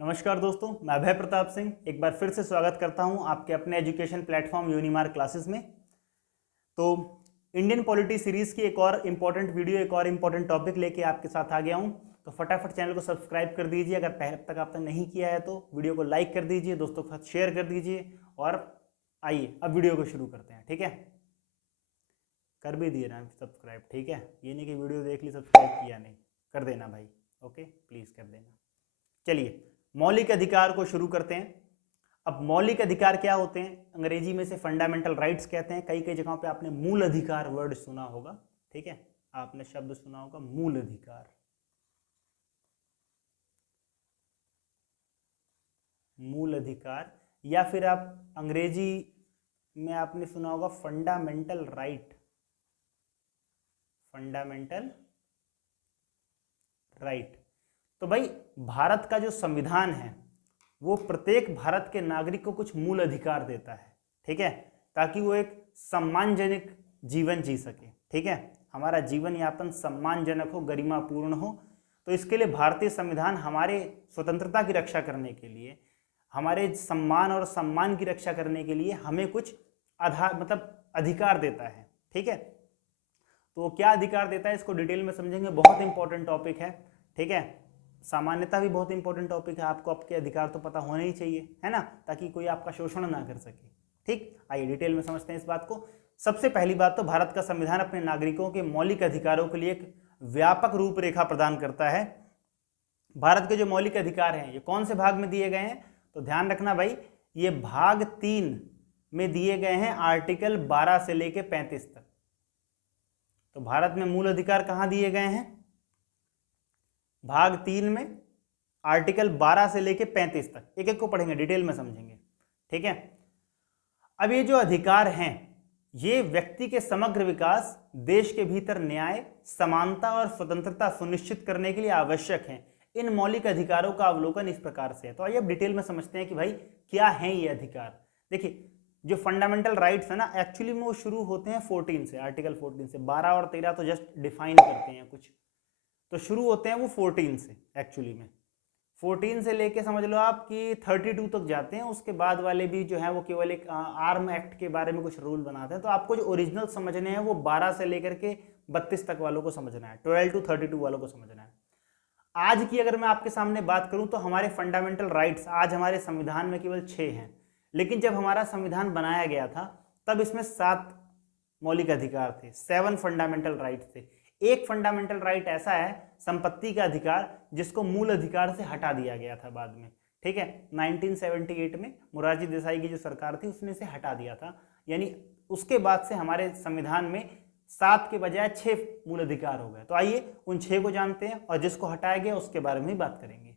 नमस्कार दोस्तों, मैं अभय प्रताप सिंह एक बार फिर से स्वागत करता हूं आपके अपने एजुकेशन प्लेटफॉर्म यूनिमार्क क्लासेस में। तो इंडियन पॉलिटी सीरीज़ की एक और इम्पॉर्टेंट वीडियो, एक और इम्पॉर्टेंट टॉपिक लेके आपके साथ आ गया हूं। तो फटाफट चैनल को सब्सक्राइब कर दीजिए, अगर पहले तक आपने नहीं किया है तो वीडियो को लाइक कर दीजिए, दोस्तों के साथ शेयर कर दीजिए। और आइए अब वीडियो को शुरू करते हैं। ठीक है, कर भी दिए ना सब्सक्राइब, ठीक है, ये नहीं कि वीडियो देख ली सब्सक्राइब किया नहीं, कर देना भाई, ओके प्लीज़ कर देना। चलिए मौलिक अधिकार को शुरू करते हैं। अब मौलिक अधिकार क्या होते हैं? अंग्रेजी में से फंडामेंटल राइट्स कहते हैं। कई कई जगहों पे आपने मूल अधिकार वर्ड सुना होगा, ठीक है, आपने शब्द सुना होगा मूल अधिकार। मूल अधिकार, या फिर आप अंग्रेजी में आपने सुना होगा फंडामेंटल राइट। Fundamental right. तो भाई भारत का जो संविधान है वो प्रत्येक भारत के नागरिक को कुछ मूल अधिकार देता है, ठीक है, ताकि वो एक सम्मानजनक जीवन जी सके। ठीक है, हमारा जीवन यापन सम्मानजनक हो, गरिमापूर्ण हो। तो इसके लिए भारतीय संविधान हमारे स्वतंत्रता की रक्षा करने के लिए, हमारे सम्मान और सम्मान की रक्षा करने के लिए हमें कुछ आधार अधिकार देता है। ठीक है, तो क्या अधिकार देता है इसको डिटेल में समझेंगे, बहुत इंपॉर्टेंट टॉपिक है। ठीक है, सामान्यता भी बहुत इंपॉर्टेंट टॉपिक है, आपको आपके अधिकार तो पता होने ही चाहिए, है ना, ताकि कोई आपका शोषण ना कर सके। ठीक, आइए डिटेल में समझते हैं इस बात को। सबसे पहली बात तो भारत का संविधान अपने नागरिकों के मौलिक अधिकारों के लिए एक व्यापक रूपरेखा प्रदान करता है। भारत के जो मौलिक अधिकार हैं ये कौन से भाग में दिए गए हैं? तो ध्यान रखना भाई, ये भाग 3 में दिए गए हैं, आर्टिकल 12 से लेके 35 तक। तो भारत में मूल अधिकार कहाँ दिए गए हैं? भाग 3 में आर्टिकल 12 से लेके 35 तक। एक एक को पढ़ेंगे, डिटेल में समझेंगे। ठीक है, अब ये जो अधिकार हैं ये व्यक्ति के समग्र विकास, देश के भीतर न्याय, समानता और स्वतंत्रता सुनिश्चित करने के लिए आवश्यक हैं। इन मौलिक अधिकारों का अवलोकन इस प्रकार से है। तो आइए अब डिटेल में समझते हैं कि भाई क्या है ये अधिकार। देखिए, जो फंडामेंटल राइट्स है ना, एक्चुअली में वो शुरू होते हैं 14 से, आर्टिकल 14 से। 12 और 13 तो जस्ट डिफाइन करते हैं कुछ, तो शुरू होते हैं वो 14 से। एक्चुअली में 14 से लेके समझ लो आप कि 32 तक जाते हैं। उसके बाद वाले भी जो है वो केवल एक आर्म एक्ट के बारे में कुछ रूल बनाते हैं। तो आपको जो ओरिजिनल समझने हैं वो 12 से लेकर के 32 तक वालों को समझना है, 12 to 32 वालों को समझना है। आज की अगर मैं आपके सामने बात करूं तो हमारे फंडामेंटल राइट्स आज हमारे संविधान में केवल 6 हैं, लेकिन जब हमारा संविधान बनाया गया था तब इसमें 7 मौलिक अधिकार थे, 7 फंडामेंटल राइट्स थे। एक फंडामेंटल राइट ऐसा है संपत्ति का अधिकार, जिसको मूल अधिकार से हटा दिया गया था बाद में। ठीक है, 1978 में मोरारजी देसाई की जो सरकार थी उसने इसे हटा दिया था। यानी उसके बाद से हमारे संविधान में 7 के बजाय 6 मूल अधिकार हो गए। तो आइए उन 6 को जानते हैं और जिसको हटाया गया उसके बारे में भी बात करेंगे।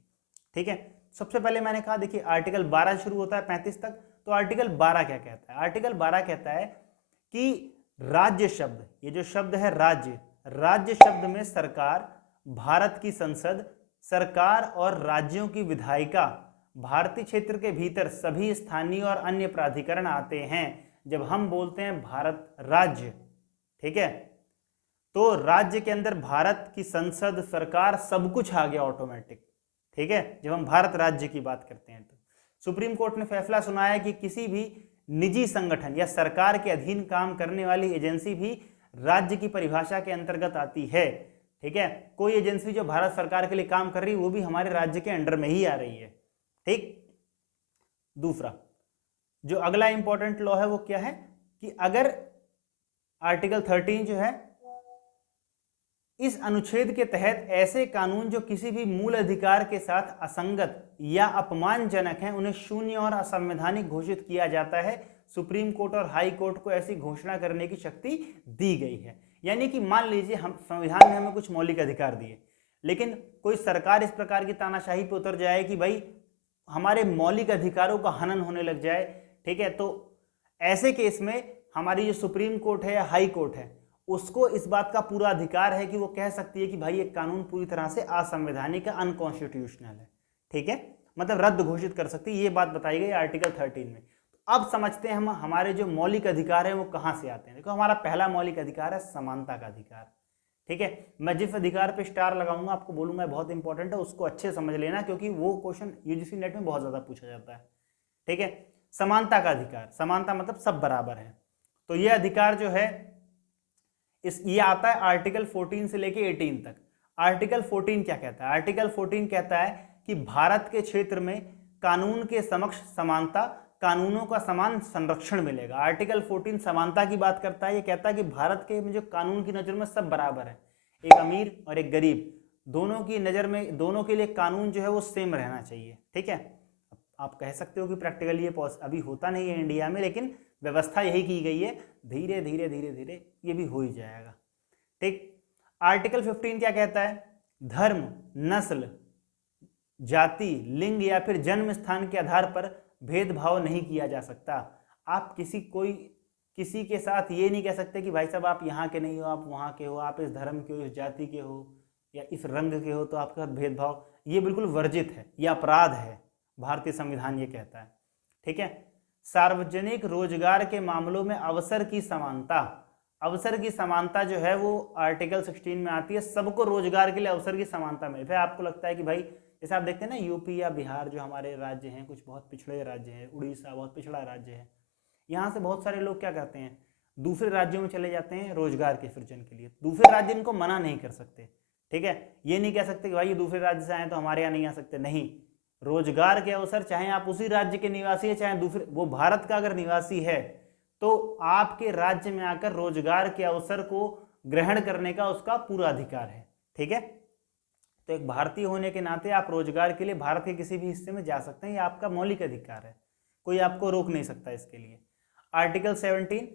ठीक है, सबसे पहले मैंने कहा, देखिए आर्टिकल 12 शुरू होता है 35 तक। तो आर्टिकल 12 क्या कहता है? आर्टिकल 12 कहता है कि राज्य शब्द, ये जो शब्द है राज्य, राज्य शब्द में सरकार, भारत की संसद, सरकार और राज्यों की विधायिका, भारतीय क्षेत्र के भीतर सभी स्थानीय और अन्य प्राधिकरण आते हैं जब हम बोलते हैं भारत राज्य। ठीक है, तो राज्य के अंदर भारत की संसद, सरकार, सब कुछ आ गया ऑटोमेटिक। ठीक है, जब हम भारत राज्य की बात करते हैं तो सुप्रीम कोर्ट ने फैसला सुनाया कि किसी भी निजी संगठन या सरकार के अधीन काम करने वाली एजेंसी भी राज्य की परिभाषा के अंतर्गत आती है। ठीक है, कोई एजेंसी जो भारत सरकार के लिए काम कर रही है वो भी हमारे राज्य के अंडर में ही आ रही है। ठीक, दूसरा जो अगला इंपॉर्टेंट लॉ है वो क्या है कि अगर आर्टिकल 13 जो है, इस अनुच्छेद के तहत ऐसे कानून जो किसी भी मूल अधिकार के साथ असंगत या अपमानजनक हैं उन्हें शून्य और असंवैधानिक घोषित किया जाता है। सुप्रीम कोर्ट और हाई कोर्ट को ऐसी घोषणा करने की शक्ति दी गई है। यानी कि मान लीजिए हम संविधान ने हमें कुछ मौलिक अधिकार दिए, लेकिन कोई सरकार इस प्रकार की तानाशाही पर उतर जाए कि भाई हमारे मौलिक अधिकारों का हनन होने लग जाए, ठीक है, तो ऐसे केस में हमारी जो सुप्रीम कोर्ट है या हाई कोर्ट है उसको इस बात का पूरा अधिकार है कि वो कह सकती है कि भाई ये कानून पूरी तरह से असंवैधानिक, अनकॉन्स्टिट्यूशनल है। ठीक है, मतलब रद्द घोषित कर सकती है, ये बात बताई गई आर्टिकल 13 में। तो अब समझते हैं हम हमारे जो मौलिक अधिकार हैं वो कहाँ से आते हैं। देखो, हमारा पहला मौलिक अधिकार है समानता का अधिकार। ठीक है। मैं जिस अधिकार पे स्टार लगाऊंगा आपको बोलूंगा बहुत इंपॉर्टेंट है, उसको अच्छे समझ लेना, क्योंकि वो क्वेश्चन यूजीसी नेट में बहुत ज्यादा पूछा जाता है। ठीक है। समानता का अधिकार, समानता मतलब सब बराबर है। तो ये अधिकार जो है ये आता है आर्टिकल 14 से लेके 18 तक। आर्टिकल 14 क्या कहता है? आर्टिकल 14 कहता है कि भारत के क्षेत्र में कानून के समक्ष समानता, कानूनों का समान संरक्षण मिलेगा। आर्टिकल 14 समानता की बात करता है। ये कहता है कि भारत के जो कानून की नजर में सब बराबर है, एक अमीर और एक गरीब, दोनों की नजर में, दोनों के लिए कानून जो है वो सेम रहना चाहिए। ठीक है। आप कह सकते हो कि प्रैक्टिकली ये अभी होता नहीं है इंडिया में, लेकिन व्यवस्था यही की गई है, धीरे धीरे धीरे धीरे ये भी हो ही जाएगा। ठीक। आर्टिकल 15 क्या कहता है? धर्म, नस्ल, जाति, लिंग या फिर जन्म स्थान के आधार पर भेदभाव नहीं किया जा सकता। आप किसी के साथ ये नहीं कह सकते कि भाई साहब आप यहाँ के नहीं हो, आप वहाँ के हो, आप इस धर्म के हो, इस जाति के हो या इस रंग के हो तो आपके साथ भेदभाव, ये बिल्कुल वर्जित है, ये अपराध है। भारतीय संविधान ये कहता है। ठीक है। सार्वजनिक रोजगार के मामलों में अवसर की समानता, अवसर की समानता जो है वो आर्टिकल 16 में आती है। सबको रोजगार के लिए अवसर की समानता मिले। फिर आपको लगता है कि भाई जैसे आप देखते हैं ना, यूपी या बिहार जो हमारे राज्य हैं, कुछ बहुत पिछड़े राज्य हैं, उड़ीसा बहुत पिछड़ा राज्य है, यहाँ से बहुत सारे लोग क्या करते हैं, दूसरे राज्यों में चले जाते हैं रोजगार के सृजन के लिए। दूसरे राज्य इनको मना नहीं कर सकते। ठीक है। ये नहीं कह सकते कि भाई ये दूसरे राज्य से आए तो हमारे यहाँ नहीं आ सकते, नहीं। रोजगार के अवसर, चाहे आप उसी राज्य के निवासी है, चाहे दूसरे, वो भारत का अगर निवासी है तो आपके राज्य में आकर रोजगार के अवसर को ग्रहण करने का उसका पूरा अधिकार है। ठीक है। तो एक भारतीय होने के नाते आप रोजगार के लिए भारत के किसी भी हिस्से में जा सकते हैं, ये आपका मौलिक अधिकार है, कोई आपको रोक नहीं सकता इसके लिए। आर्टिकल 17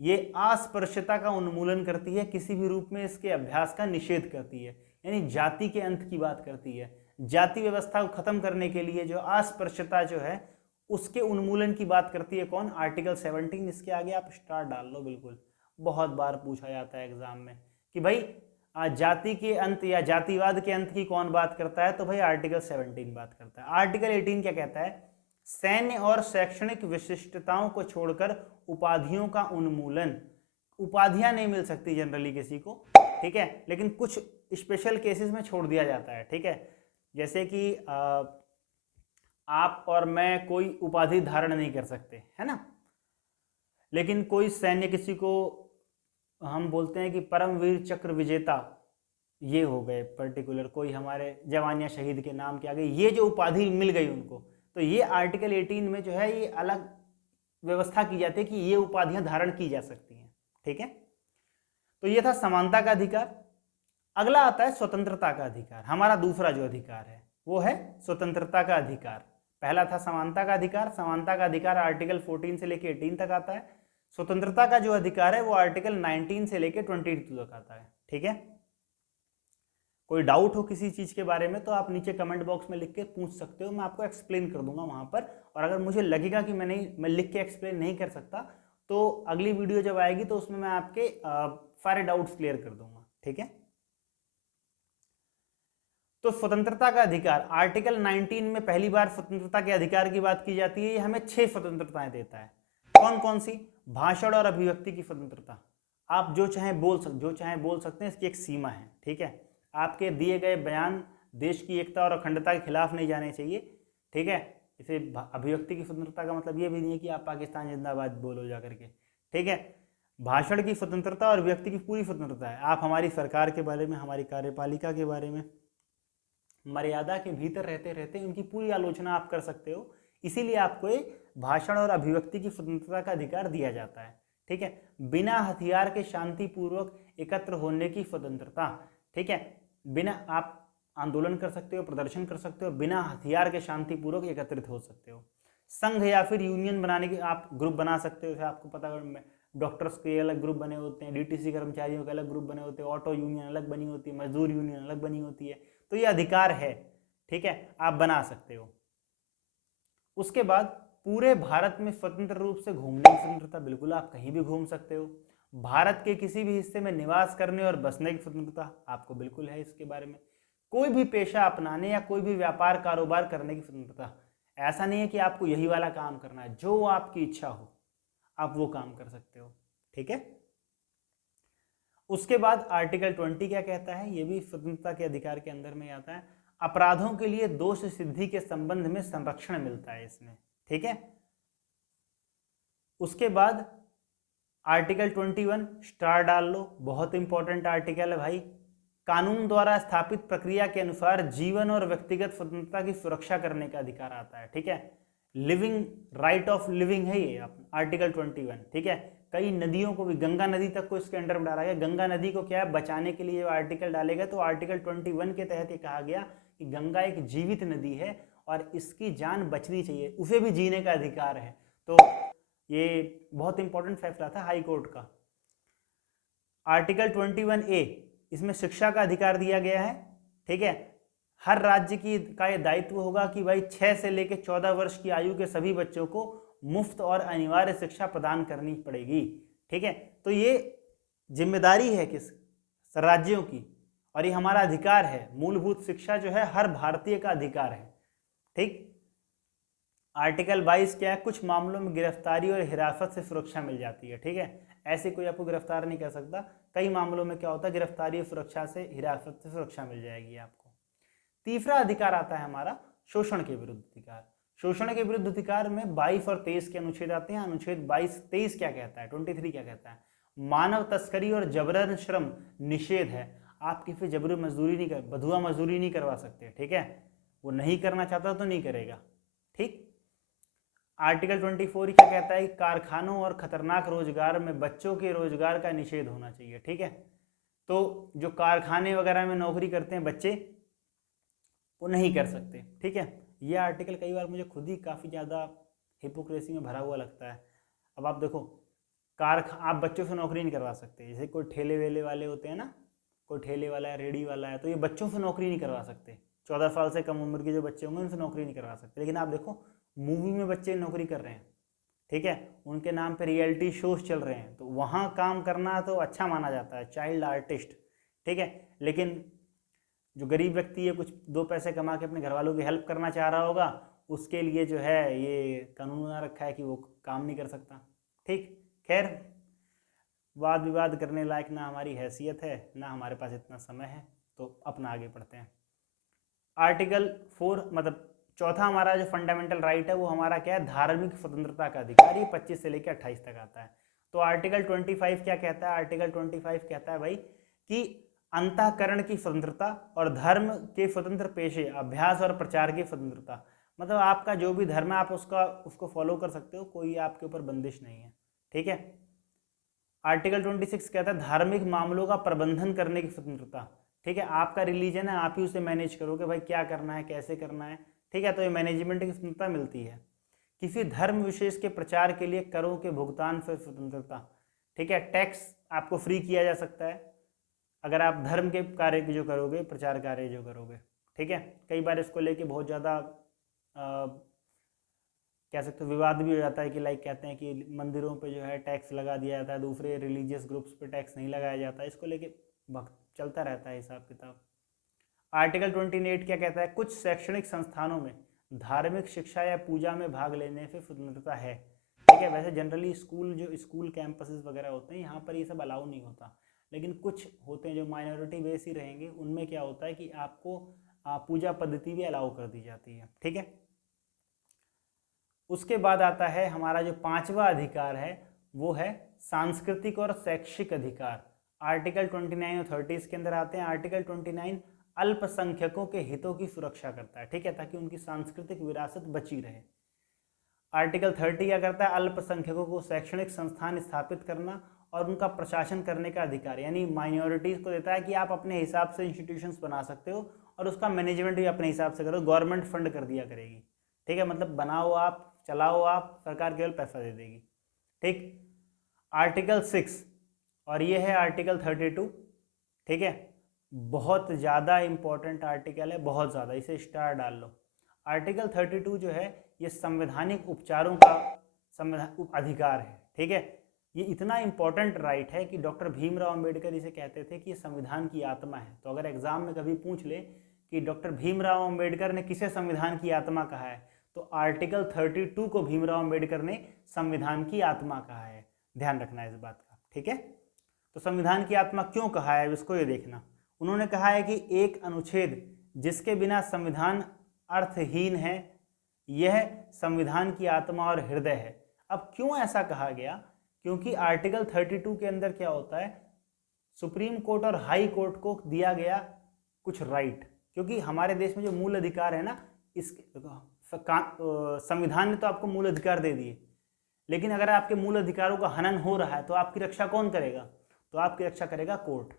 ये अस्पृश्यता का उन्मूलन करती है, किसी भी रूप में इसके अभ्यास का निषेध करती है, यानी जाति के अंत की बात करती है। जाति व्यवस्था को खत्म करने के लिए जो अस्पृश्यता जो है उसके उन्मूलन की बात करती है कौन? आर्टिकल 17। इसके आगे आप स्टार डाल लो, बिल्कुल बहुत बार पूछा जाता है एग्जाम में कि भाई जाति के अंत या जातिवाद के अंत की कौन बात करता है, तो भाई आर्टिकल 17 बात करता है। आर्टिकल 18 क्या कहता है? सैन्य और शैक्षणिक विशिष्टताओं को छोड़कर उपाधियों का उन्मूलन। उपाधियां नहीं मिल सकती जनरली किसी को, ठीक है, लेकिन कुछ स्पेशल केसेस में छोड़ दिया जाता है। ठीक है। जैसे कि आप और मैं कोई उपाधि धारण नहीं कर सकते, है ना, लेकिन कोई सैन्य, किसी को हम बोलते हैं कि परमवीर चक्र विजेता, ये हो गए पर्टिकुलर, कोई हमारे जवान या शहीद के नाम के आगे ये जो उपाधि मिल गई उनको, तो ये आर्टिकल 18 में जो है ये अलग व्यवस्था की जाती है कि ये उपाधियां धारण की जा सकती हैं। ठीक है। तो ये था समानता का अधिकार। अगला आता है स्वतंत्रता का अधिकार। हमारा दूसरा जो अधिकार है वो है स्वतंत्रता का अधिकार। पहला था समानता का अधिकार। समानता का अधिकार आर्टिकल 14 से लेकर 18 तक आता है। स्वतंत्रता का जो अधिकार है वो आर्टिकल 19 से लेकर 22 तक आता है। ठीक है। कोई डाउट हो किसी चीज के बारे में तो आप नीचे कमेंट बॉक्स में लिख के पूछ सकते हो, मैं आपको एक्सप्लेन कर दूंगा वहां पर। और अगर मुझे लगेगा कि मैं लिख के एक्सप्लेन नहीं कर सकता तो अगली वीडियो जब आएगी तो उसमें मैं आपके सारे डाउट्स क्लियर कर दूंगा। ठीक है। तो स्वतंत्रता का अधिकार आर्टिकल 19 में पहली बार स्वतंत्रता के अधिकार की बात की जाती है। ये हमें 6 स्वतंत्रताएं देता है। कौन कौन सी? भाषण और अभिव्यक्ति की स्वतंत्रता, आप जो चाहे बोल सकते हैं, इसकी एक सीमा है। ठीक है। आपके दिए गए बयान देश की एकता और अखंडता के खिलाफ नहीं जाने चाहिए। ठीक है। इसे अभिव्यक्ति की स्वतंत्रता का मतलब ये भी नहीं है कि आप पाकिस्तान जिंदाबाद बोलो जा करके। ठीक है। भाषण की स्वतंत्रता और व्यक्ति की पूरी स्वतंत्रता है। आप हमारी सरकार के बारे में, हमारी कार्यपालिका के बारे में मर्यादा के भीतर रहते रहते उनकी पूरी आलोचना आप कर सकते हो। इसीलिए आपको एक भाषण और अभिव्यक्ति की स्वतंत्रता का अधिकार दिया जाता है। ठीक है। बिना हथियार के शांतिपूर्वक एकत्र होने की स्वतंत्रता। ठीक है। बिना, आप आंदोलन कर सकते हो, प्रदर्शन कर सकते हो, बिना हथियार के शांतिपूर्वक एकत्रित हो सकते हो। संघ या फिर यूनियन बनाने की आप ग्रुप बना सकते हो। आपको पता है डॉक्टर्स के अलग ग्रुप बने होते हैं, डीटीसी कर्मचारियों के अलग ग्रुप बने होते हैं, ऑटो यूनियन अलग बनी होती है, मजदूर यूनियन अलग बनी होती है। तो ये अधिकार है। ठीक है, आप बना सकते हो। उसके बाद पूरे भारत में स्वतंत्र रूप से घूमने की स्वतंत्रता, बिल्कुल आप कहीं भी घूम सकते हो। भारत के किसी भी हिस्से में निवास करने और बसने की स्वतंत्रता आपको बिल्कुल है। इसके बारे में कोई भी पेशा अपनाने या कोई भी व्यापार कारोबार करने की स्वतंत्रता, ऐसा नहीं है कि आपको यही वाला काम करना है, जो आपकी इच्छा हो आप वो काम कर सकते हो। ठीक है। उसके बाद आर्टिकल 20 क्या कहता है, ये भी स्वतंत्रता के अधिकार के अंदर में आता है, अपराधों के लिए दोष सिद्धि के संबंध में संरक्षण मिलता है इसमें, ठीक है। उसके बाद आर्टिकल 21 स्टार डाल लो, बहुत इंपॉर्टेंट आर्टिकल है भाई। कानून द्वारा स्थापित प्रक्रिया के अनुसार जीवन और व्यक्तिगत स्वतंत्रता की सुरक्षा करने का अधिकार आता है, ठीक है। लिविंग राइट ऑफ लिविंग है ये आर्टिकल 21, ठीक है। कई नदियों को भी, गंगा नदी तक को इसके अंडर में डाला गया। गंगा नदी को क्या है बचाने के लिए आर्टिकल डाले गए, तो आर्टिकल 21 के तहत ये कहा गया कि गंगा एक जीवित नदी है और इसकी जान बचनी चाहिए, उसे भी जीने का अधिकार है। तो ये बहुत इंपॉर्टेंट फैसला था हाई कोर्ट का। आर्टिकल 21A, इसमें शिक्षा का अधिकार दिया गया है, ठीक है। हर राज्य का ये दायित्व होगा कि भाई 6 से लेकर 14 वर्ष की आयु के सभी बच्चों को मुफ्त और अनिवार्य शिक्षा प्रदान करनी पड़ेगी, ठीक है। तो ये जिम्मेदारी है किस राज्यों की, और ये हमारा अधिकार है। मूलभूत शिक्षा जो है हर भारतीय का अधिकार है, ठीक। आर्टिकल 22 क्या है, कुछ मामलों में गिरफ्तारी और हिरासत से सुरक्षा मिल जाती है, ठीक है। ऐसे कोई आपको गिरफ्तार नहीं कर सकता। कई मामलों में क्या होता है, गिरफ्तारी और सुरक्षा से, हिरासत से सुरक्षा मिल जाएगी आपको। तीसरा अधिकार आता है हमारा शोषण के विरुद्ध अधिकार। शोषण के विरुद्ध अधिकार में 22 और 23 के अनुच्छेद आते हैं। अनुच्छेद 23 क्या कहता है, 23 क्या कहता है, मानव तस्करी और जबरन श्रम निषेध है। आप किसी जबरी मजदूरी नहीं कर, बधुआ मजदूरी नहीं करवा सकते, ठीक है। वो नहीं करना चाहता तो नहीं करेगा, ठीक। आर्टिकल 24 क्या कहता है, कारखानों और खतरनाक रोजगार में बच्चों के रोजगार का निषेध होना चाहिए, ठीक है। तो जो कारखाने वगैरह में नौकरी करते हैं बच्चे, वो नहीं कर सकते, ठीक है। ये आर्टिकल कई बार मुझे खुद ही काफ़ी ज़्यादा हिपोक्रेसी में भरा हुआ लगता है। अब आप देखो, आप बच्चों से नौकरी नहीं करवा सकते। जैसे कोई ठेले वेले वाले होते हैं ना, कोई ठेले वाला है, रेडी वाला है, तो ये बच्चों से नौकरी नहीं करवा सकते। 14 साल से कम उम्र के जो बच्चे होंगे उनसे नौकरी नहीं करवा सकते। लेकिन आप देखो मूवी में बच्चे नौकरी कर रहे हैं, ठीक है, उनके नाम पे रियलिटी शोज चल रहे हैं, तो वहाँ काम करना तो अच्छा माना जाता है, चाइल्ड आर्टिस्ट, ठीक है। लेकिन जो गरीब व्यक्ति है, कुछ 2 पैसे कमा के अपने घर वालों की हेल्प करना चाह रहा होगा, उसके लिए जो है ये कानून बना रखा है कि वो काम नहीं कर सकता, ठीक। खैर, वाद विवाद करने लायक ना हमारी हैसियत है, ना हमारे पास इतना समय है, तो अपना आगे पढ़ते हैं। आर्टिकल 4 मतलब चौथा हमारा जो फंडामेंटल राइट है वो हमारा क्या है, धार्मिक स्वतंत्रता का अधिकार। ये 25 से लेकर 28 तक आता है। तो आर्टिकल 25 क्या कहता है, आर्टिकल 25 कहता है भाई कि अंतःकरण की स्वतंत्रता और धर्म के स्वतंत्र पेशे, अभ्यास और प्रचार की स्वतंत्रता। मतलब आपका जो भी धर्म है आप उसको फॉलो कर सकते हो, कोई आपके ऊपर बंदिश नहीं है, ठीक है। आर्टिकल 26 कहता है धार्मिक मामलों का प्रबंधन करने की स्वतंत्रता, ठीक है। आपका रिलीजन है, आप ही उसे मैनेज करोगे, भाई क्या करना है, कैसे करना है, ठीक है। तो ये मैनेजमेंट की स्वतंत्रता मिलती है। किसी धर्म विशेष के प्रचार के लिए करों के भुगतान से स्वतंत्रता, ठीक है। टैक्स आपको फ्री किया जा सकता है अगर आप धर्म के कार्य जो करोगे, प्रचार कार्य जो करोगे, ठीक है। कई बार इसको लेके बहुत ज़्यादा कह सकते हो विवाद भी हो जाता है कि लाइक कहते हैं कि मंदिरों पे जो है टैक्स लगा दिया जाता है, दूसरे रिलीजियस ग्रुप्स पे टैक्स नहीं लगाया जाता। इसको लेके चलता रहता है हिसाब किताब। आर्टिकल 28 क्या कहता है, कुछ शैक्षणिक संस्थानों में धार्मिक शिक्षा या पूजा में भाग लेने से स्वतंत्रता है, ठीक है। वैसे जनरली स्कूल कैंपसेस वगैरह होते हैं यहाँ पर ये सब अलाउ नहीं होता, लेकिन कुछ होते हैं जो माइनॉरिटी बेस ही रहेंगे, उनमें क्या होता है कि आपको पूजा पद्धति भी अलाउ कर दी जाती है, ठीक है। उसके बाद आता है हमारा जो 5वां अधिकार है, वो है सांस्कृतिक और शैक्षिक अधिकार। आर्टिकल 29 और 30 इसके अंदर आते हैं। आर्टिकल 29 अल्पसंख्यकों के हितों की सुरक्षा करता है, ठीक है, ताकि उनकी सांस्कृतिक विरासत बची रहे। आर्टिकल 30 क्या करता है, अल्पसंख्यकों को शैक्षणिक संस्थान स्थापित करना और उनका प्रशासन करने का अधिकार, यानी माइनॉरिटीज़ को देता है कि आप अपने हिसाब से इंस्टीट्यूशंस बना सकते हो और उसका मैनेजमेंट भी अपने हिसाब से करो, गवर्नमेंट फंड कर दिया करेगी, ठीक है। मतलब बनाओ आप, चलाओ आप, सरकार केवल पैसा दे देगी, ठीक। आर्टिकल 6 और ये है आर्टिकल 32, ठीक है। बहुत ज़्यादा इंपॉर्टेंट आर्टिकल है, बहुत ज़्यादा, इसे स्टार डाल लो। आर्टिकल 32 जो है ये संवैधानिक उपचारों का अधिकार है, ठीक है। ये इतना इंपॉर्टेंट राइट है कि डॉक्टर भीमराव अंबेडकर इसे कहते थे कि ये संविधान की आत्मा है। तो अगर एग्जाम में कभी पूछ ले कि डॉक्टर भीमराव अंबेडकर ने किसे संविधान की आत्मा कहा है, तो आर्टिकल 32 को भीमराव अंबेडकर ने संविधान की आत्मा कहा है। ध्यान रखना है इस बात का, ठीक है। तो संविधान की आत्मा क्यों कहा है, इसको ये देखना। उन्होंने कहा है कि एक अनुच्छेद जिसके बिना संविधान अर्थहीन है, यह संविधान की आत्मा और हृदय है। अब क्यों ऐसा कहा गया? क्योंकि आर्टिकल 32 के अंदर क्या होता है, सुप्रीम कोर्ट और हाई कोर्ट को दिया गया कुछ राइट, क्योंकि हमारे देश में जो मूल अधिकार है ना, इस संविधान ने तो आपको मूल अधिकार दे दिए, लेकिन अगर आपके मूल अधिकारों का हनन हो रहा है तो आपकी रक्षा कौन करेगा? तो आपकी रक्षा करेगा कोर्ट,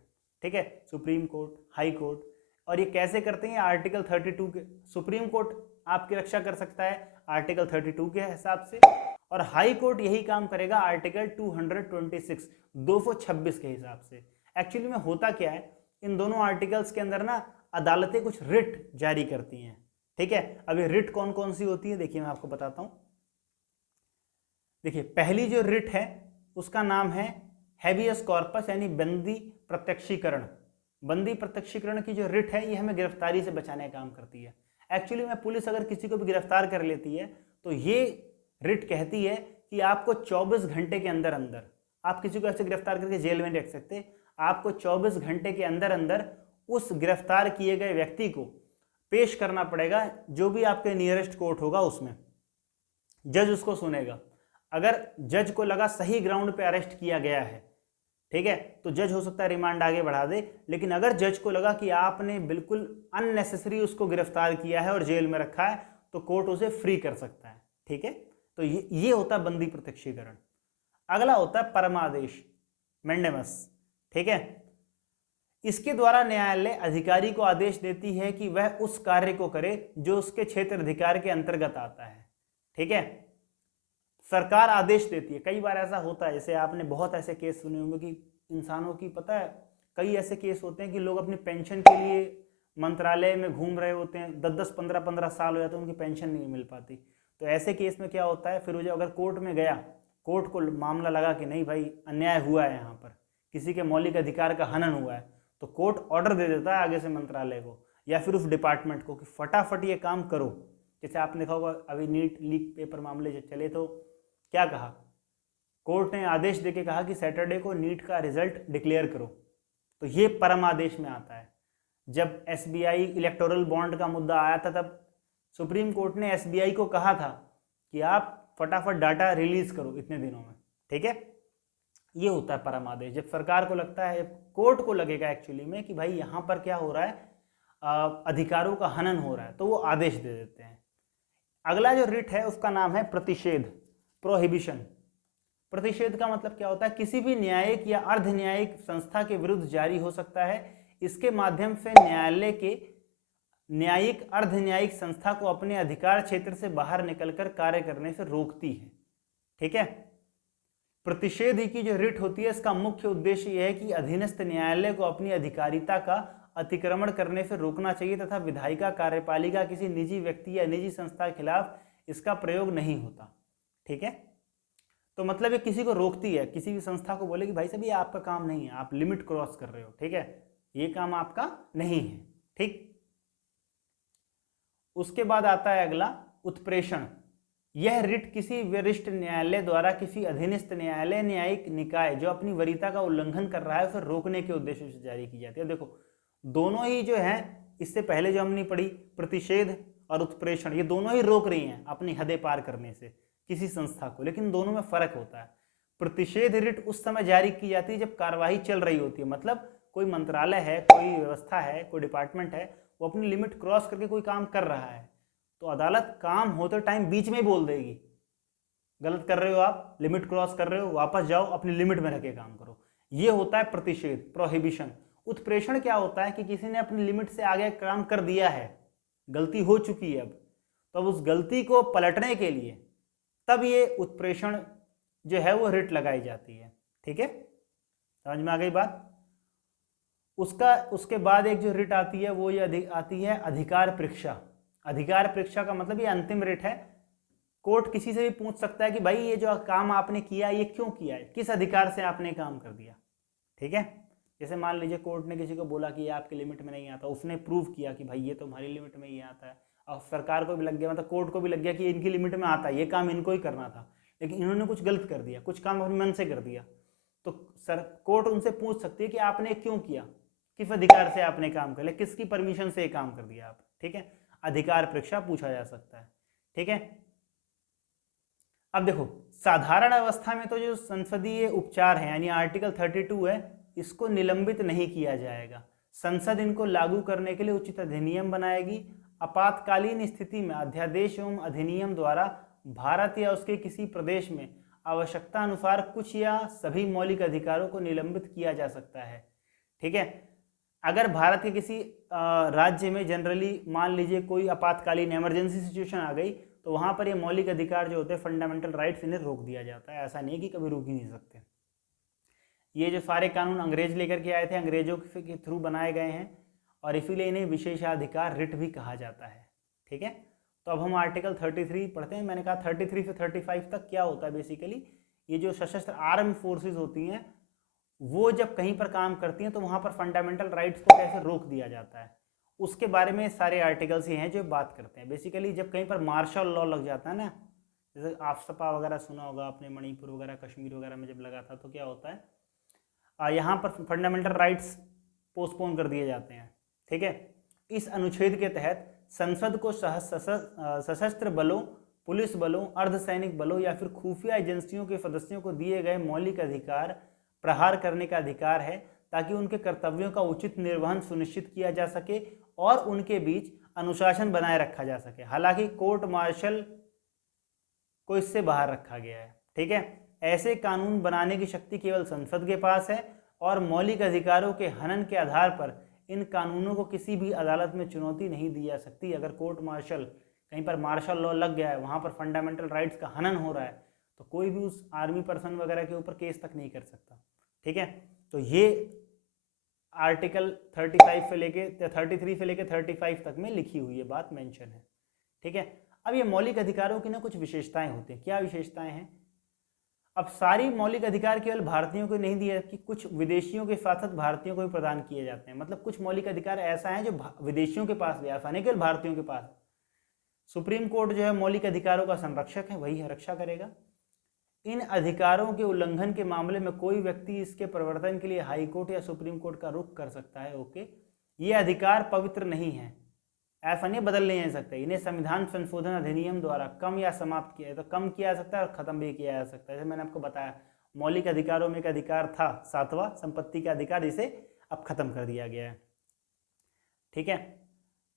ठीक है, सुप्रीम कोर्ट, हाई कोर्ट। और ये कैसे करते हैं? आर्टिकल 32 के, सुप्रीम कोर्ट आपकी रक्षा कर सकता है आर्टिकल 32 के हिसाब से, और हाई कोर्ट यही काम करेगा आर्टिकल 226 के हिसाब से। एक्चुअली में होता क्या है, इन दोनों आर्टिकल्स के अंदर ना अदालतें कुछ रिट जारी करती हैं, ठीक है। अभी रिट कौन कौन सी होती है, देखिए मैं आपको बताता हूं। देखिए पहली जो रिट है उसका नाम है हैबियस कॉर्पस, यानी बंदी प्रत्यक्षीकरण। बंदी प्रत्यक्षीकरण की जो रिट है ये हमें गिरफ्तारी से बचाने का काम करती है। एक्चुअली में पुलिस अगर किसी को भी गिरफ्तार कर लेती है तो ये रिट कहती है कि आपको 24 घंटे के अंदर अंदर, आप किसी को ऐसे गिरफ्तार करके जेल में नहीं रख सकते, आपको 24 घंटे के अंदर अंदर उस गिरफ्तार किए गए व्यक्ति को पेश करना पड़ेगा, जो भी आपके नियरेस्ट कोर्ट होगा उसमें। जज उसको सुनेगा। अगर जज को लगा सही ग्राउंड पे अरेस्ट किया गया है, ठीक है, तो जज हो सकता है रिमांड आगे बढ़ा दे। लेकिन अगर जज को लगा कि आपने बिल्कुल अननेसेसरी उसको गिरफ्तार किया है और जेल में रखा है, तो कोर्ट उसे फ्री कर सकता है, ठीक है। तो ये होता है बंदी प्रत्यक्षीकरण। अगला होता है परमादेश, मैंडेमस, ठीक है। इसके द्वारा न्यायालय अधिकारी को आदेश देती है कि वह उस कार्य को करे जो उसके क्षेत्र अधिकार के अंतर्गत आता है, ठीक है। सरकार आदेश देती है। कई बार ऐसा होता है, जैसे आपने बहुत ऐसे केस सुने होंगे कि इंसानों की, पता है कई ऐसे केस होते हैं कि लोग अपनी पेंशन के लिए मंत्रालय में घूम रहे होते हैं, 10-10, 15-15 साल हो जाते हैं, उनकी पेंशन नहीं मिल पाती। तो ऐसे केस में क्या होता है, फिर वो जब अगर कोर्ट में गया, कोर्ट को मामला लगा कि नहीं भाई अन्याय हुआ है, यहाँ पर किसी के मौलिक अधिकार का हनन हुआ है, तो कोर्ट ऑर्डर दे देता है आगे से मंत्रालय को या फिर उस डिपार्टमेंट को कि फटाफट ये काम करो। जैसे आपने देखा होगा अभी नीट लीक पेपर मामले जब चले तो क्या कहा, कोर्ट ने आदेश देके कहा कि सैटरडे को नीट का रिजल्ट डिक्लेयर करो। तो ये परम आदेश में आता है। जब एसबीआई इलेक्टोरल बॉन्ड का मुद्दा आया था, तब सुप्रीम कोर्ट ने एसबीआई को कहा था कि आप फटाफट डाटा रिलीज करो इतने दिनों में, ठीक है। ये होता है परम आदेश। जब सरकार को लगता है, कोर्ट को लगेगा एक्चुअली में कि भाई यहाँ पर क्या हो रहा है, अधिकारों का हनन हो रहा है, तो वो आदेश दे देते हैं। अगला जो रिट है उसका नाम है प्रतिषेध, प्रोहिबिशन। प्रतिषेध का मतलब क्या होता है, किसी भी न्यायिक या अर्ध न्यायिक संस्था के विरुद्ध जारी हो सकता है। इसके माध्यम से न्यायालय के न्यायिक अर्ध न्यायिक संस्था को अपने अधिकार क्षेत्र से बाहर निकलकर कार्य करने से रोकती है, ठीक है। प्रतिषेध की जो रिट होती है, इसका मुख्य उद्देश्य यह है कि अधीनस्थ न्यायालय को अपनी अधिकारिता का अतिक्रमण करने से रोकना चाहिए तथा विधायिका कार्यपालिका किसी निजी व्यक्ति या निजी संस्था के खिलाफ इसका प्रयोग नहीं होता, ठीक है। तो मतलब ये किसी को रोकती है, किसी भी संस्था को बोले कि भाई साहब ये आपका काम नहीं है, आप लिमिट क्रॉस कर रहे हो, ठीक है, ये काम आपका नहीं है, ठीक। उसके बाद आता है अगला उत्प्रेषण। यह रिट किसी वरिष्ठ न्यायालय द्वारा किसी अधीनस्थ न्यायालय न्यायिक निकाय जो अपनी वरीयता का उल्लंघन कर रहा है उसे रोकने के उद्देश्य से जारी की जाती है। देखो दोनों ही जो है, इससे पहले जो हमने पढ़ी प्रतिषेध और उत्प्रेषण, ये दोनों ही रोक रही हैं अपनी हदें पार करने से किसी संस्था को, लेकिन दोनों में फर्क होता है। प्रतिषेध रिट उस समय जारी की जाती है जब कार्यवाही चल रही होती है, मतलब कोई मंत्रालय है, कोई व्यवस्था है, कोई डिपार्टमेंट है, वो अपनी लिमिट क्रॉस करके कोई काम कर रहा है, तो अदालत काम होते टाइम बीच में ही बोल देगी गलत कर रहे हो, आप लिमिट क्रॉस कर रहे हो, वापस जाओ, अपनी लिमिट में रह के काम करो। ये होता है प्रतिषेध, प्रोहिबिशन। उत्प्रेषण क्या होता है कि किसी ने अपनी लिमिट से आगे काम कर दिया है, गलती हो चुकी है, अब उस गलती को पलटने के लिए तब ये उत्प्रेषण जो है वो रिट लगाई जाती है, ठीक है, समझ में आ गई बात। उसके बाद एक जो रिट आती है वो ये आती है अधिकार परीक्षा। अधिकार परीक्षा का मतलब ये अंतिम रिट है। कोर्ट किसी से भी पूछ सकता है कि भाई ये जो काम आपने किया ये क्यों किया है, किस अधिकार से आपने काम कर दिया, ठीक है। जैसे मान लीजिए कोर्ट ने किसी को बोला कि ये आपके लिमिट में नहीं आता, उसने प्रूव किया कि भाई ये तो हमारी लिमिट में ही आता है, और सरकार को भी लग गया, मतलब कोर्ट को भी लग गया कि इनकी लिमिट में आता है, ये काम इनको ही करना था, लेकिन इन्होंने कुछ गलत कर दिया, कुछ काम अपने मन से कर दिया, तो कोर्ट उनसे पूछ सकती है कि आपने क्यों किया, किस अधिकार से आपने काम कर लिया, किसकी परमिशन से काम कर दिया आप, ठीक है। अधिकार परीक्षा पूछा जा सकता है, ठीक है। अब देखो, साधारण अवस्था में तो जो संसदीय उपचार है यानी आर्टिकल 32 है, इसको निलंबित नहीं किया जाएगा। संसद इनको लागू करने के लिए उचित अधिनियम बनाएगी। आपातकालीन स्थिति में अध्यादेश एवं अधिनियम द्वारा भारत या उसके किसी प्रदेश में आवश्यकता अनुसार कुछ या सभी मौलिक अधिकारों को निलंबित किया जा सकता है, ठीक है। अगर भारत के किसी राज्य में जनरली मान लीजिए कोई आपातकालीन इमरजेंसी सिचुएशन आ गई, तो वहाँ पर ये मौलिक अधिकार जो होते हैं, फंडामेंटल राइट्स, इन्हें रोक दिया जाता है। ऐसा नहीं कि कभी रोक ही नहीं सकते। ये जो सारे कानून अंग्रेज लेकर के आए थे, अंग्रेजों के थ्रू बनाए गए हैं, और इसीलिए इन्हें विशेषाधिकार रिट भी कहा जाता है, ठीक है। तो अब हम आर्टिकल 33 पढ़ते हैं। मैंने कहा 33 से 35 तक क्या होता है बेसिकली, ये जो सशस्त्र आर्म फोर्सेज होती हैं, वो जब कहीं पर काम करती हैं तो वहाँ पर फंडामेंटल राइट्स को कैसे रोक दिया जाता है, उसके बारे में सारे आर्टिकल्स ही हैं जो बात करते हैं। बेसिकली जब कहीं पर मार्शल लॉ लग जाता है ना, जैसे आफ्सपा वगैरह सुना होगा आपने, मणिपुर वगैरह, कश्मीर वगैरह में जब लगा था, तो क्या होता है, यहाँ पर फंडामेंटल राइट्स पोस्टपोन कर दिए जाते हैं, ठीक है। इस अनुच्छेद के तहत संसद को सशस्त्र बलों, पुलिस बलों, अर्धसैनिक बलों या फिर खुफिया एजेंसियों के सदस्यों को दिए गए मौलिक अधिकार प्रहार करने का अधिकार है, ताकि उनके कर्तव्यों का उचित निर्वहन सुनिश्चित किया जा सके और उनके बीच अनुशासन बनाए रखा जा सके। हालांकि कोर्ट मार्शल को इससे बाहर रखा गया है, ठीक है। ऐसे कानून बनाने की शक्ति केवल संसद के पास है और मौलिक अधिकारों के हनन के आधार पर इन कानूनों को किसी भी अदालत में चुनौती नहीं दी जा सकती। अगर कोर्ट मार्शल, कहीं पर मार्शल लॉ लग गया है, वहाँ पर फंडामेंटल राइट्स का हनन हो रहा है, तो कोई भी उस आर्मी पर्सन वगैरह के ऊपर केस तक नहीं कर सकता, ठीक है। तो ये आर्टिकल 35 से लेके 33 से लेके 35 तक में लिखी हुई ये बात मेंशन है, ठीक है। अब ये मौलिक अधिकारों की ना कुछ विशेषताएं होती हैं। क्या विशेषताएं हैं? अब सारी मौलिक अधिकार केवल भारतीयों को नहीं दिए, कि कुछ विदेशियों के साथ साथ भारतीयों को भी प्रदान किए जाते हैं। मतलब कुछ मौलिक अधिकार ऐसा है जो विदेशियों के पास भी, ऐसा नहीं केवल भारतीयों के पास। सुप्रीम कोर्ट जो है मौलिक अधिकारों का संरक्षक है, वही रक्षा करेगा। इन अधिकारों के उल्लंघन के मामले में कोई व्यक्ति इसके प्रवर्तन के लिए हाई कोर्ट या सुप्रीम कोर्ट का रुख कर सकता है, ओके। ये अधिकार पवित्र नहीं है, ऐसा नहीं बदल नहीं जा सकता। इन्हें संविधान संशोधन अधिनियम द्वारा कम या समाप्त किया, तो कम किया जा सकता है और खत्म भी किया जा सकता है। जैसे मैंने आपको बताया, मौलिक अधिकारों में एक अधिकार था 7वां, संपत्ति का अधिकार, जिसे अब खत्म कर दिया गया है, ठीक है।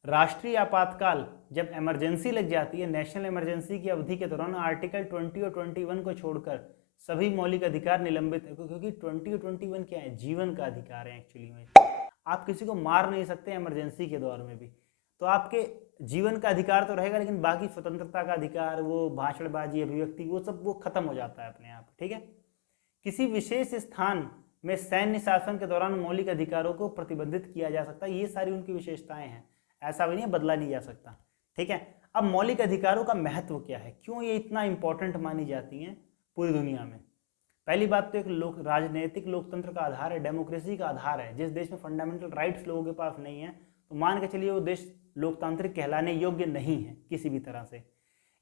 राष्ट्रीय आपातकाल, जब इमरजेंसी लग जाती है, नेशनल इमरजेंसी की अवधि के दौरान आर्टिकल 20 और 21 को छोड़कर सभी मौलिक अधिकार निलंबित है, क्योंकि 20 और 21 क्या है, जीवन का अधिकार है एक्चुअली में। आप किसी को मार नहीं सकते इमरजेंसी के दौर में भी, तो आपके जीवन का अधिकार तो रहेगा, लेकिन बाकी स्वतंत्रता का अधिकार, वो भाषणबाजी, अभिव्यक्ति, वो सब वो खत्म हो जाता है अपने आप, ठीक है। किसी विशेष स्थान में सैन्य शासन के दौरान मौलिक अधिकारों को प्रतिबंधित किया जा सकता है। ये सारी उनकी विशेषताएं हैं, ऐसा भी नहीं बदला नहीं जा सकता, ठीक है। अब मौलिक अधिकारों का महत्व क्या है, क्यों ये इतना इंपॉर्टेंट मानी जाती हैं पूरी दुनिया में? पहली बात तो एक राजनीतिक लोकतंत्र का आधार है, डेमोक्रेसी का आधार है। जिस देश में फंडामेंटल राइट्स लोगों के पास नहीं है, तो मान के चलिए वो देश लोकतांत्रिक कहलाने योग्य नहीं है किसी भी तरह से।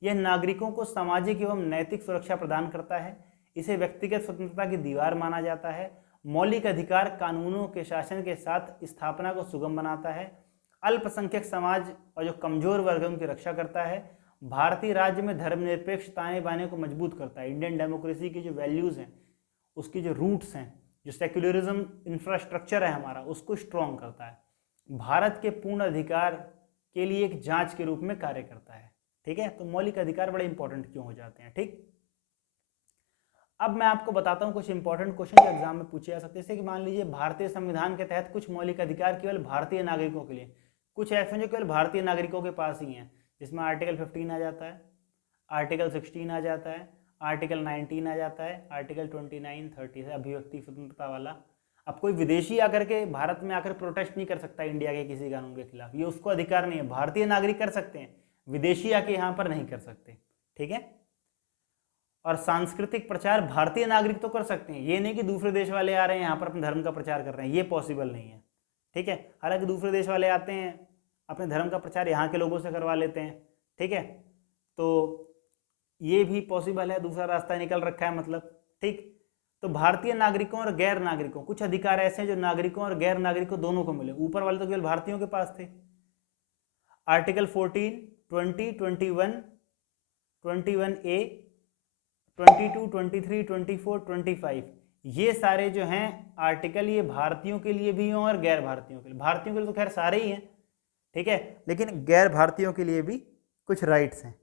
यह नागरिकों को सामाजिक एवं नैतिक सुरक्षा प्रदान करता है। इसे व्यक्तिगत स्वतंत्रता की दीवार माना जाता है। मौलिक अधिकार कानूनों के शासन के साथ स्थापना को सुगम बनाता है। अल्पसंख्यक समाज और जो कमजोर वर्गों की रक्षा करता है। भारतीय राज्य में धर्मनिरपेक्ष ताने बाने को मजबूत करता है। इंडियन डेमोक्रेसी की जो वैल्यूज़ हैं, उसकी जो रूट्स हैं, जो सेक्युलरिज्म इंफ्रास्ट्रक्चर है हमारा, उसको स्ट्रॉन्ग करता है। भारत के पूर्ण अधिकार के लिए एक जांच के रूप में कार्य करता है, ठीक है। तो मौलिक अधिकार बड़े इंपॉर्टेंट क्यों हो जाते हैं, ठीक। अब मैं आपको बताता हूँ कुछ इंपॉर्टेंट क्वेश्चन जो एग्जाम में पूछे जा सकते हैं। जैसे कि मान लीजिए भारतीय संविधान के तहत कुछ मौलिक अधिकार केवल भारतीय नागरिकों के लिए, कुछ ऐसे हैं जो केवल भारतीय नागरिकों के पास ही हैं, जिसमें आर्टिकल 15 आ जाता है, आर्टिकल 16 आ जाता है, आर्टिकल 19 आ जाता है, आर्टिकल 29, 30 है अभिव्यक्ति स्वतंत्रता वाला। अब कोई विदेशी आकर के भारत में आकर प्रोटेस्ट नहीं कर सकता इंडिया के किसी कानून के खिलाफ, ये उसको अधिकार नहीं है। भारतीय नागरिक कर सकते हैं, विदेशी आके यहाँ पर नहीं कर सकते, ठीक है। और सांस्कृतिक प्रचार भारतीय नागरिक तो कर सकते हैं, ये नहीं कि दूसरे देश वाले आ रहे हैं यहाँ पर अपने धर्म का प्रचार कर रहे हैं, ये पॉसिबल नहीं है, ठीक है। हालांकि दूसरे देश वाले आते हैं, अपने धर्म का प्रचार यहाँ के लोगों से करवा लेते हैं, ठीक है। तो ये भी पॉसिबल है, दूसरा रास्ता निकल रखा है मतलब, ठीक। तो भारतीय नागरिकों और गैर नागरिकों, कुछ अधिकार ऐसे हैं जो नागरिकों और गैर नागरिकों दोनों को मिले, ऊपर वाले तो केवल भारतीयों के पास थे। आर्टिकल 14, 20, 21, 21A, 22, 23, 24, 25, ये सारे जो हैं आर्टिकल ये भारतीयों के लिए भी हैं और गैर भारतीयों के लिए। भारतीयों के लिए तो खैर सारे ही हैं, ठीक है, लेकिन गैर भारतीयों के लिए भी कुछ राइट्स हैं,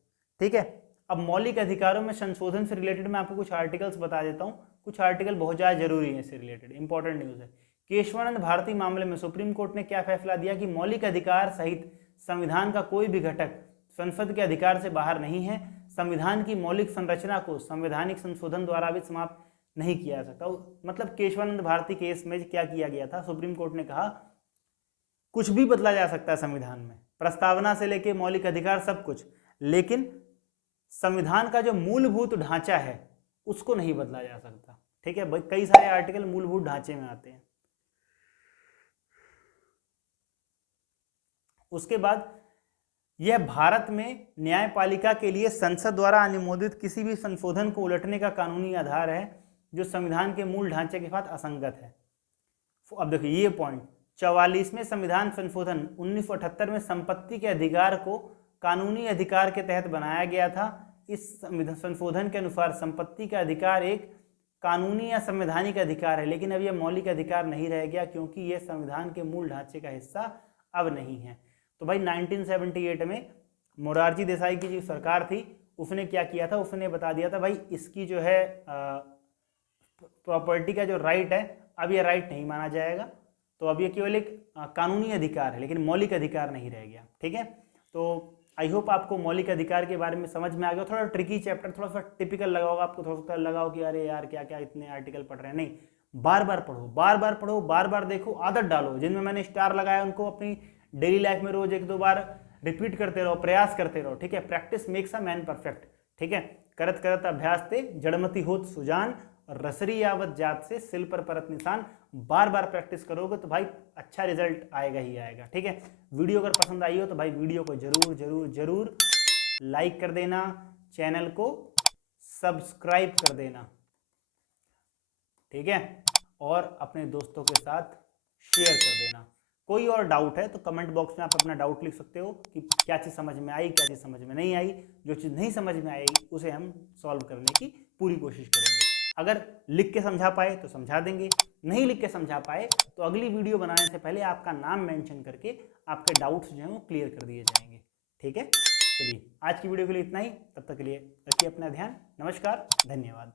ठीक है। अब मौलिक अधिकारों में संशोधन से रिलेटेड मैं आपको कुछ आर्टिकल्स बता देता हूँ, कुछ आर्टिकल बहुत ज़्यादा जरूरी है इससे रिलेटेड, इंपॉर्टेंट न्यूज़ है। केशवानंद भारती मामले में सुप्रीम कोर्ट ने क्या फैसला दिया कि मौलिक अधिकार सहित संविधान का कोई भी घटक संसद के अधिकार से बाहर नहीं है। संविधान की मौलिक संरचना को संवैधानिक संशोधन द्वारा भी समाप्त नहीं किया जा सकता। मतलब केशवानंद भारती केस में क्या किया गया था, सुप्रीम कोर्ट ने कहा कुछ भी बदला जा सकता है संविधान में, प्रस्तावना से लेके मौलिक अधिकार सब कुछ, लेकिन संविधान का जो मूलभूत ढांचा है उसको नहीं बदला जा सकता, ठीक है। कई सारे आर्टिकल मूलभूत ढांचे में आते हैं। उसके बाद यह भारत में न्यायपालिका के लिए संसद द्वारा अनुमोदित किसी भी संशोधन को उलटने का कानूनी आधार है जो संविधान के मूल ढांचे के साथ असंगत है। अब देखिए ये पॉइंट, 44वें संविधान संशोधन 1978 में संपत्ति के अधिकार को कानूनी अधिकार के तहत बनाया गया था। इस संशोधन के अनुसार संपत्ति का अधिकार एक कानूनी या संवैधानिक अधिकार है, लेकिन अब यह मौलिक अधिकार नहीं रह गया क्योंकि यह संविधान के मूल ढांचे का हिस्सा अब नहीं है। तो भाई 1978 में मोरारजी देसाई की जो सरकार थी उसने क्या किया था, उसने बता दिया था भाई इसकी जो है प्रॉपर्टी का जो राइट है अब ये राइट नहीं माना जाएगा, तो अब ये केवल एक कानूनी अधिकार है लेकिन मौलिक अधिकार नहीं रह गया, ठीक है। तो आई होप आपको मौलिक अधिकार के बारे में समझ में आ गया। थोड़ा ट्रिकी चैप्टर, थोड़ा सा टिपिकल लगा होगा आपको, थोड़ा सा लगा हो कि अरे यार क्या क्या इतने आर्टिकल पढ़ रहे हैं, नहीं, बार बार पढ़ो, बार बार पढ़ो, बार बार देखो, आदत डालो। जिनमें मैंने स्टार लगाया उनको अपनी डेली लाइफ में रोज 1-2 बार रिपीट करते रहो, प्रयास करते रहो, ठीक है। Practice makes a man perfect, ठीक है। करत करत अभ्यास ते जड़मति होत सुजान, रसरी यावत जात से सिल पर परत निशान। बार बार प्रैक्टिस करोगे तो भाई अच्छा रिजल्ट आएगा ही आएगा, ठीक है। वीडियो अगर पसंद आई हो तो भाई वीडियो को जरूर जरूर जरूर लाइक कर देना, चैनल को सब्सक्राइब कर देना, ठीक है, और अपने दोस्तों के साथ शेयर कर देना। कोई और डाउट है तो कमेंट बॉक्स में आप अपना डाउट लिख सकते हो कि क्या चीज़ समझ में आई, क्या चीज़ समझ में नहीं आई। जो चीज़ नहीं समझ में आई उसे हम सॉल्व करने की पूरी कोशिश करेंगे। अगर लिख के समझा पाए तो समझा देंगे, नहीं लिख के समझा पाए तो अगली वीडियो बनाने से पहले आपका नाम मेंशन करके आपके डाउट्स जो हैं वो क्लियर कर दिए जाएंगे, ठीक है। चलिए आज की वीडियो के लिए इतना ही, तब तक के लिए रखिए अपना ध्यान। नमस्कार, धन्यवाद।